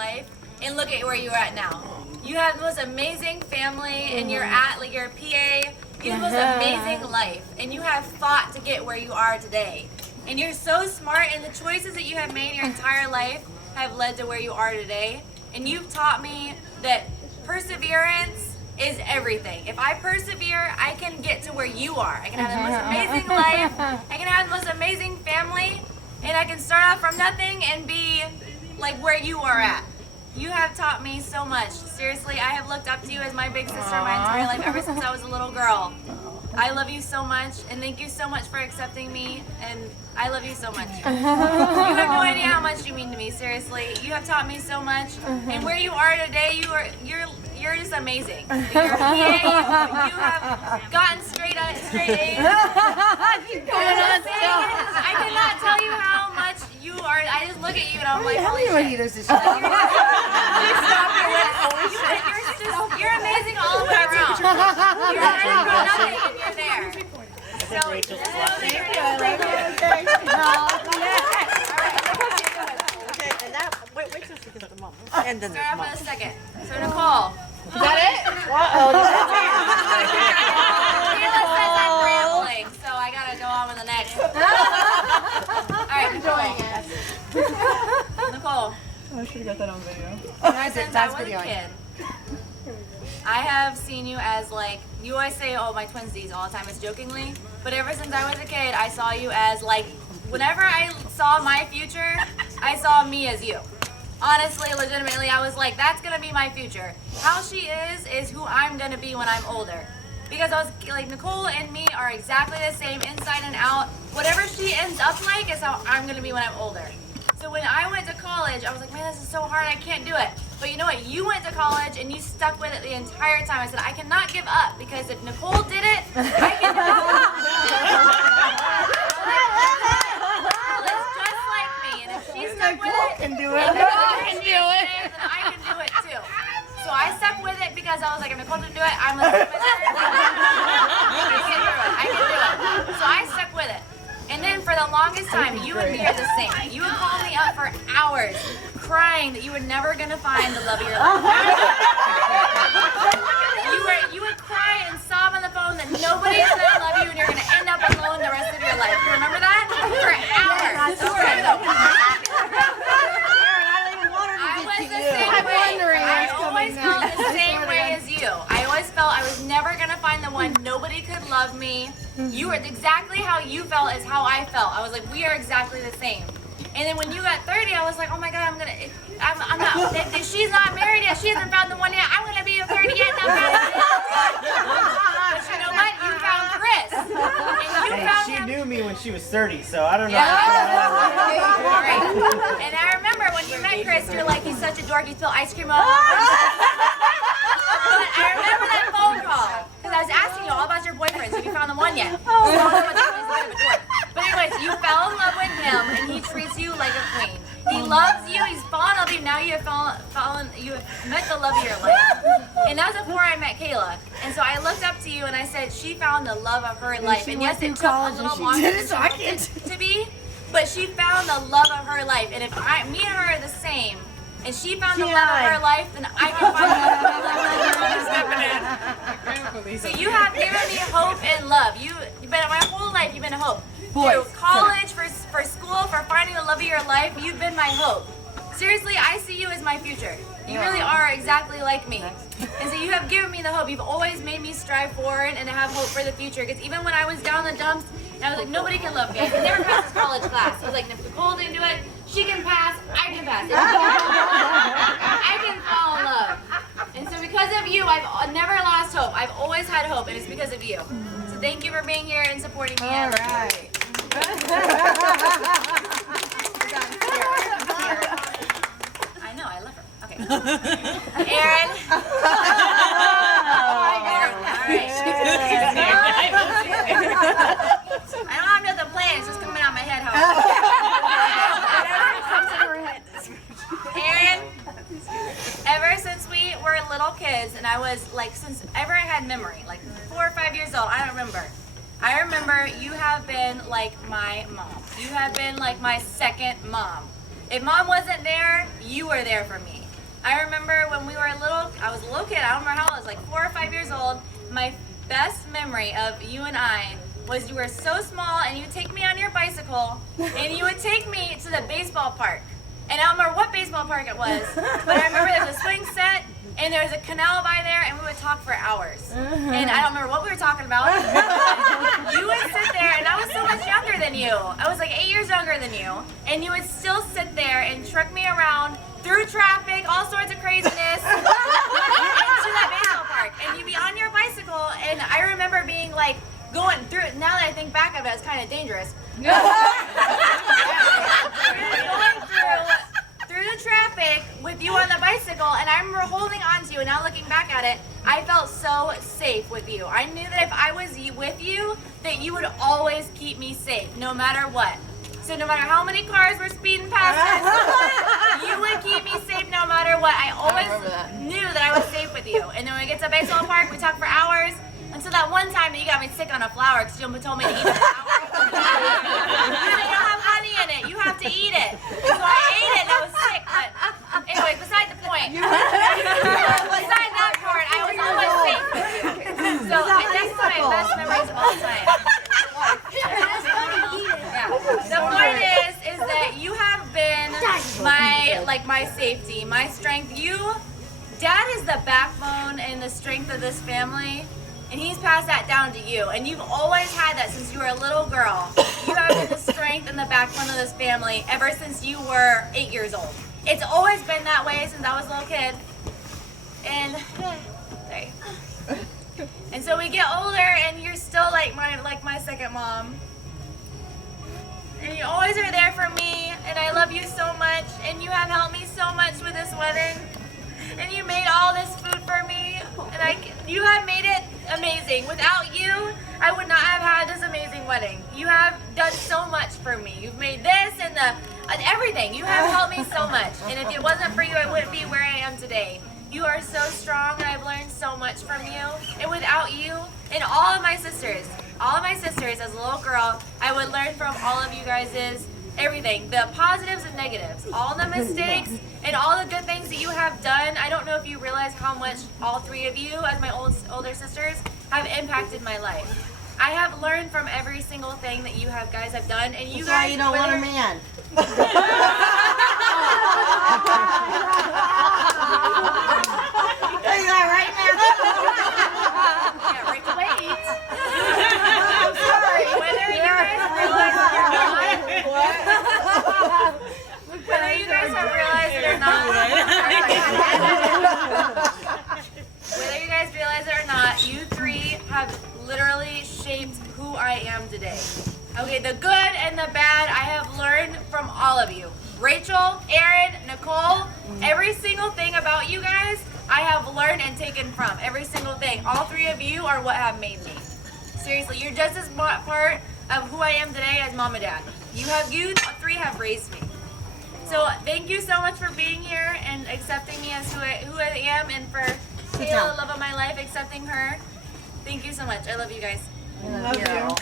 life, and look at where you're at now. You have the most amazing family, and you're at like your PA. You have the most amazing life, and you have fought to get where you are today. And you're so smart, and the choices that you have made your entire life have led to where you are today. And you've taught me that perseverance is everything. If I persevere, I can get to where you are. I can have the most amazing life. I can have the most amazing family, and I can start off from nothing and be like where you are at. You have taught me so much. Seriously, I have looked up to you as my big sister my entire life, ever since I was a little girl. I love you so much, and thank you so much for accepting me, and I love you so much. You have no idea how much you mean to me, seriously. You have taught me so much, and where you are today, you're just amazing. You're a PA, you have gotten straight A's. I cannot tell you how much you are. I just look at you and I'm like, holy shit. You're amazing all the way around. You're ready for nothing and you're there. So, Wait till she gets the mom. And then start off with a second. So Nicole. Is that it? Kayla says I'm rambling, so I gotta go on with the next. Alright, Nicole. I should have got that on video. Since I was a kid, I have seen you as like, you always say, oh, my twinsies all the time, it's jokingly, but ever since I was a kid, I saw you as like, whenever I saw my future, I saw me as you. Honestly, legitimately, I was like, that's gonna be my future. How she is who I'm gonna be when I'm older. Because I was like, Nicole and me are exactly the same inside and out. Whatever she ends up like is how I'm gonna be when I'm older. So when I went to college, I was like, man, this is so hard, I can't do it. But you know what, you went to college and you stuck with it the entire time. I said, I cannot give up, because if Nicole did it, I can do it. It's just like me, and if she stuck with it, can do and Nicole can do it, then I can do it too. So I stuck with it because I was like, if Nicole didn't do it, I'm gonna stick with her. I can do it. So I stuck with it. And then for the longest time, you and me are the same. You would call me up for hours crying that you were never going to find the love of your life. You would cry and sob on the phone that nobody's going to love you and you're going to end up alone the rest of your life. You remember that? For hours. I was the same way. I always felt the same way as you. I always felt I was never going to find the one. Nobody could love me. You were exactly how you felt is how I felt. I was like, we are exactly the same. And then when you got 30, I was like, oh my God, I'm not, if she's not married yet, she hasn't found the one yet, I'm going to be 30 yet, not found it. But you know what? You found Chris. And you found She him. knew me when she was 30, so I don't know. Right. And I remember when you met Chris, you're like, he's such a dork, he spilled ice cream all over. But I remember that phone call, because I was asking you all about your boyfriends. Have you found the one yet? But anyways, you fell in love with him, and he treats you like a queen. He loves you. He's fallen in love with you. Now you have met the love of your life. And that was before I met Kayla. And so I looked up to you, and I said, she found the love of her life. And yes, it took a little longer to be, but she found the love of her life. And if me and her are the same, and she found the love of her life, then I can find the love of her life. So you have given me hope and love. You've been my whole life. You've been a hope. Through college, for school, for finding the love of your life, you've been my hope. Seriously, I see you as my future. You really are exactly like me. And so you have given me the hope. You've always made me strive forward and to have hope for the future. Because even when I was down in the dumps, and I was like, nobody can love me. I can never pass this college class. I was like, if Nicole didn't do it, she can pass, I can pass. I can fall in love. And so because of you, I've never lost hope. I've always had hope, and it's because of you. So thank you for being here and supporting me. All right. I know, I love her. Okay. Aaron. Oh my God. All right. I don't have nothing planned. It's just coming out of my head. Aaron, ever since we were little kids, and I was like, since ever I had memory, like 4 or 5 years old, I don't remember. I remember you have been like my mom. You have been like my second mom. If mom wasn't there, you were there for me. I remember when we were I was a little kid, I don't remember how old, I was like 4 or 5 years old. My best memory of you and I was you were so small and you would take me on your bicycle and you would take me to the baseball park. And I don't remember what baseball park it was, but I remember there was a swing set and there was a canal by there and we would talk for hours. And I don't remember what we were talking about. You would sit there, and I was so much younger than you. I was like 8 years younger than you. And you would still sit there and truck me around through traffic, all sorts of craziness, into that baseball park. And you'd be on your bicycle, and I remember being like, going through, now that I think back of it, it's kind of dangerous. Going through the traffic with you on the bicycle, and I remember holding on to you, and now looking back at it, I felt so safe with you. I knew that if I was with you, that you would always keep me safe, no matter what. So no matter how many cars were speeding past us, you would keep me safe no matter what. I always knew that I was safe with you. And then when we get to the baseball park, we talk for hours. Until that one time that you got me sick on a flower because you told me to eat a flower. You don't have honey in it. You have to eat it. So I ate it and I was sick. But anyway, beside the point. Beside that part, I was always safe with you. So that's my best memories of all time. Yeah. The point is that you have been my safety, my strength. Dad is the backbone and the strength of this family. And he's passed that down to you. And you've always had that since you were a little girl. You have been the strength and the backbone of this family ever since you were 8 years old. It's always been that way since I was a little kid. And, sorry. And so we get older and you're still like my second mom. And you always are there for me. And I love you so much. And you have helped me so much with this wedding. And you made all this food for me. And you have made it amazing. Without you, I would not have had this amazing wedding. You have done so much for me. You've made this and everything. You have helped me so much. And if it wasn't for you, I wouldn't be where I am today. You are so strong, and I've learned so much from you. And without you, and all of my sisters as a little girl, I would learn from all of you guys' everything, the positives and negatives, all the mistakes and all the good things that you have done. I don't know if you realize how much all three of you, as my older sisters, have impacted my life. I have learned from every single thing that you guys have done, and you That's guys. why you don't want a man. There you are, right now. Yeah, right. Wait. I'm sorry. Whether you guys realize it or not. Whether you guys have realized it or not. Whether you guys realize it or not, you three have literally shaped who I am today. Okay, the good and the bad I have learned from all of you. Rachel, Aaron, Nicole, every single thing about you guys I have learned and taken from. Every single thing. All three of you are what have made me. Seriously, you're just as part of who I am today as mom and dad. You three have raised me. So thank you so much for being here and accepting me as who I am, and for Kayla, the love of my life, accepting her. Thank you so much. I love you guys. I love you.